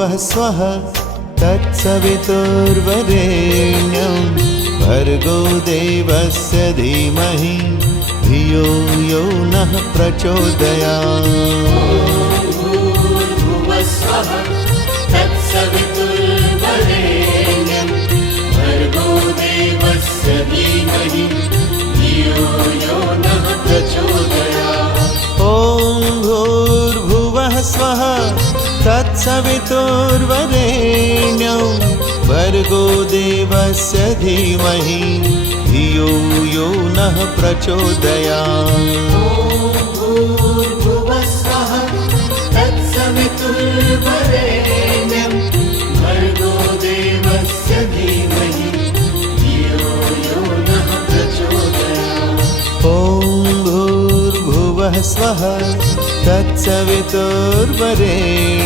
भूर्भुवः स्वः तत्सवितुर्वरेण्यं भर्गो देवस्य धीमहि धियो यो नः प्रचोदयात्। भूर्भुवः स्वः तत्सवितुर्वरेण्यं भर्गो देवस्य धीमहि धियो यो नः प्रचोदयात्। ॐ भूर्भुवः स्वः तत्सवितुर्वरेण्यं भर्गो देवस्य धीमहि धियो यो नः प्रचोदयात्। भूर्भुवः स्वः तत्सवितुर्वरेण्यं भर्गो देवस्य धीमहि धियो यो नः प्रचोदयात्। ॐ भूर्भुवः स्वः तत्सवितुर्वरेण्यं